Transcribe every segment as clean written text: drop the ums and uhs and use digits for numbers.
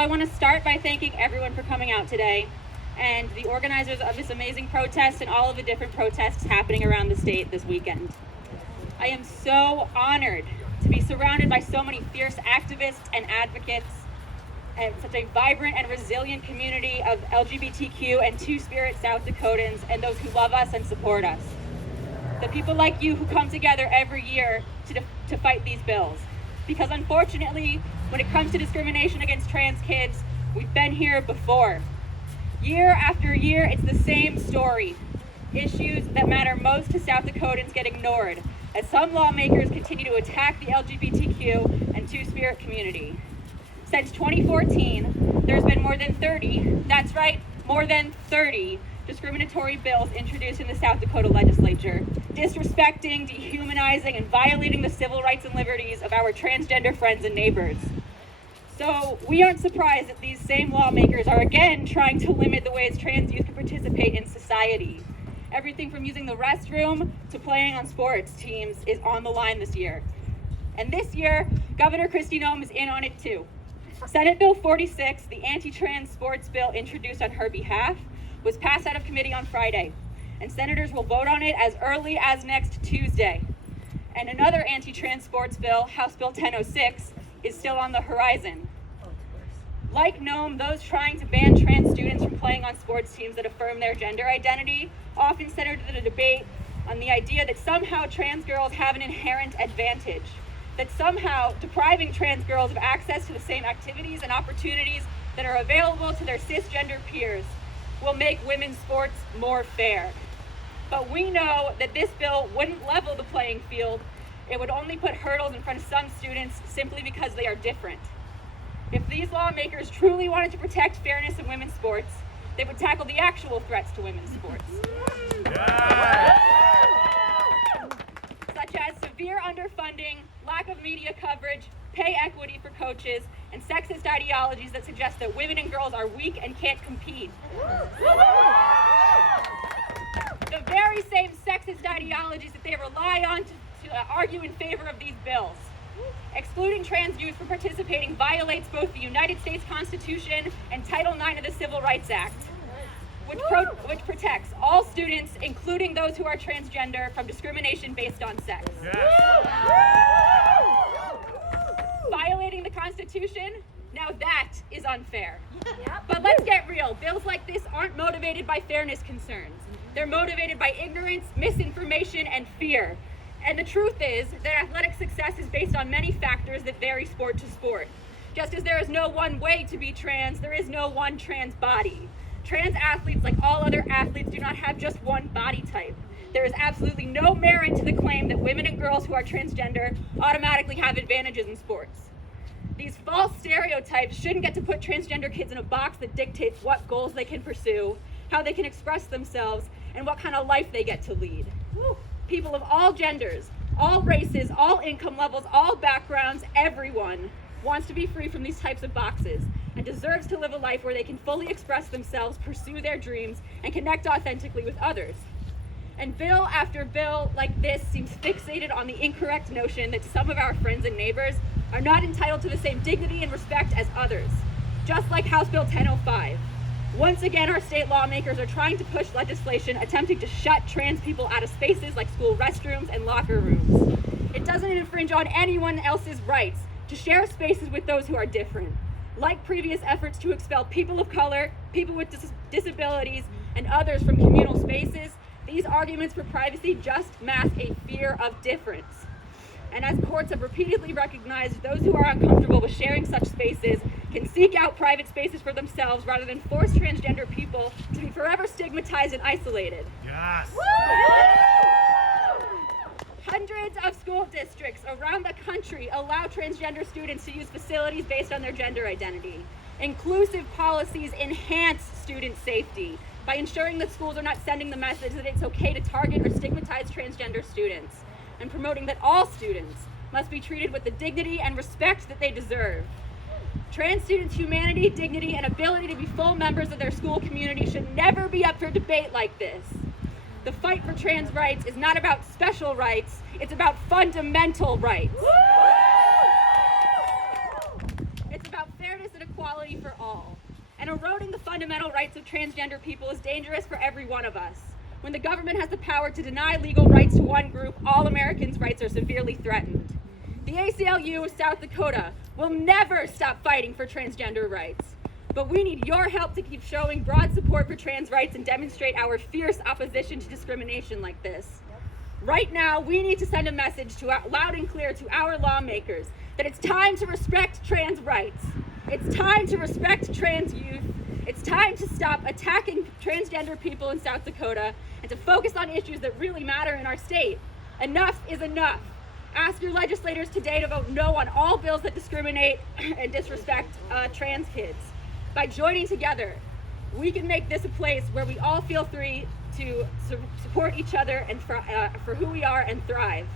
I want to start by thanking everyone for coming out today and the organizers of this amazing protest and all of the different protests happening around the state this weekend. I am so honored to be surrounded by so many fierce activists and advocates and such a vibrant and resilient community of LGBTQ and Two-Spirit South Dakotans and those who love us and support us. The people like you who come together every year to fight these bills. Because unfortunately, when it comes to discrimination against trans kids, we've been here before. Year after year, it's the same story. Issues that matter most to South Dakotans get ignored, as some lawmakers continue to attack the LGBTQ and Two-Spirit community. Since 2014, there's been more than 30, that's right, more than 30 discriminatory bills introduced in the South Dakota legislature, disrespecting, dehumanizing, and violating the civil rights and liberties of our transgender friends and neighbors. So we aren't surprised that these same lawmakers are again trying to limit the ways trans youth can participate in society. Everything from using the restroom to playing on sports teams is on the line this year. And this year, Governor Kristi Noem is in on it too. Senate Bill 46, the anti-trans sports bill introduced on her behalf, was passed out of committee on Friday, and senators will vote on it as early as next Tuesday. And another anti-trans sports bill, House Bill 1006, is still on the horizon. Like Noem, those trying to ban trans students from playing on sports teams that affirm their gender identity often centered the debate on the idea that somehow trans girls have an inherent advantage, that somehow depriving trans girls of access to the same activities and opportunities that are available to their cisgender peers will make women's sports more fair. But we know that this bill wouldn't level the playing field. It would only put hurdles in front of some students simply because they are different. If these lawmakers truly wanted to protect fairness in women's sports, they would tackle the actual threats to women's sports. Such as severe underfunding, lack of media coverage, pay equity for coaches, and sexist ideologies that suggest that women and girls are weak and can't compete. The very same sexist ideologies that they rely on to argue in favor of these bills. Excluding trans youth from participating violates both the United States Constitution and Title IX of the Civil Rights Act, which protects all students, including those who are transgender, from discrimination based on sex. Violating the Constitution? Now that is unfair. But let's get real. Bills like this aren't motivated by fairness concerns. They're motivated by ignorance, misinformation, and fear. And the truth is that athletic success is based on many factors that vary sport to sport. Just as there is no one way to be trans, there is no one trans body. Trans athletes, like all other athletes, do not have just one body type. There is absolutely no merit to the claim that women and girls who are transgender automatically have advantages in sports. These false stereotypes shouldn't get to put transgender kids in a box that dictates what goals they can pursue, how they can express themselves, and what kind of life they get to lead. People of all genders, all races, all income levels, all backgrounds, everyone wants to be free from these types of boxes and deserves to live a life where they can fully express themselves, pursue their dreams, and connect authentically with others. And bill after bill like this seems fixated on the incorrect notion that some of our friends and neighbors are not entitled to the same dignity and respect as others, just like House Bill 1005. Once again, our state lawmakers are trying to push legislation attempting to shut trans people out of spaces like school restrooms and locker rooms. It doesn't infringe on anyone else's rights to share spaces with those who are different. Like previous efforts to expel people of color, people with disabilities, and others from communal spaces, these arguments for privacy just mask a fear of difference. And as courts have repeatedly recognized, those who are uncomfortable with sharing such spaces can seek out private spaces for themselves rather than force transgender people to be forever stigmatized and isolated. Yes! Hundreds of school districts around the country allow transgender students to use facilities based on their gender identity. Inclusive policies enhance student safety by ensuring that schools are not sending the message that it's okay to target or stigmatize transgender students, and promoting that all students must be treated with the dignity and respect that they deserve. Trans students' humanity, dignity, and ability to be full members of their school community should never be up for debate like this. The fight for trans rights is not about special rights, it's about fundamental rights. It's about fairness and equality equality for all. And eroding the fundamental rights of transgender people is dangerous for every one of us. When the government has the power to deny legal rights to one group, all Americans' rights are severely threatened. The ACLU of South Dakota will never stop fighting for transgender rights. But we need your help to keep showing broad support for trans rights and demonstrate our fierce opposition to discrimination like this. Right now, we need to send a message loud and clear to our lawmakers that it's time to respect trans rights. It's time to respect trans youth. It's time to stop attacking transgender people in South Dakota and to focus on issues that really matter in our state. Enough is enough. Ask your legislators today to vote no on all bills that discriminate and disrespect trans kids. By joining together, we can make this a place where we all feel free to support each other and for who we are and thrive.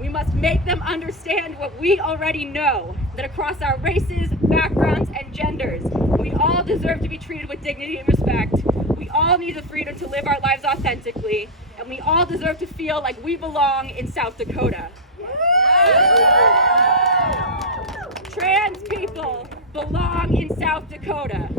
We must make them understand what we already know, that across our races, backgrounds, and genders, we all deserve to be treated with dignity and respect. We all need the freedom to live our lives authentically, and we all deserve to feel like we belong in South Dakota. Trans people belong in South Dakota.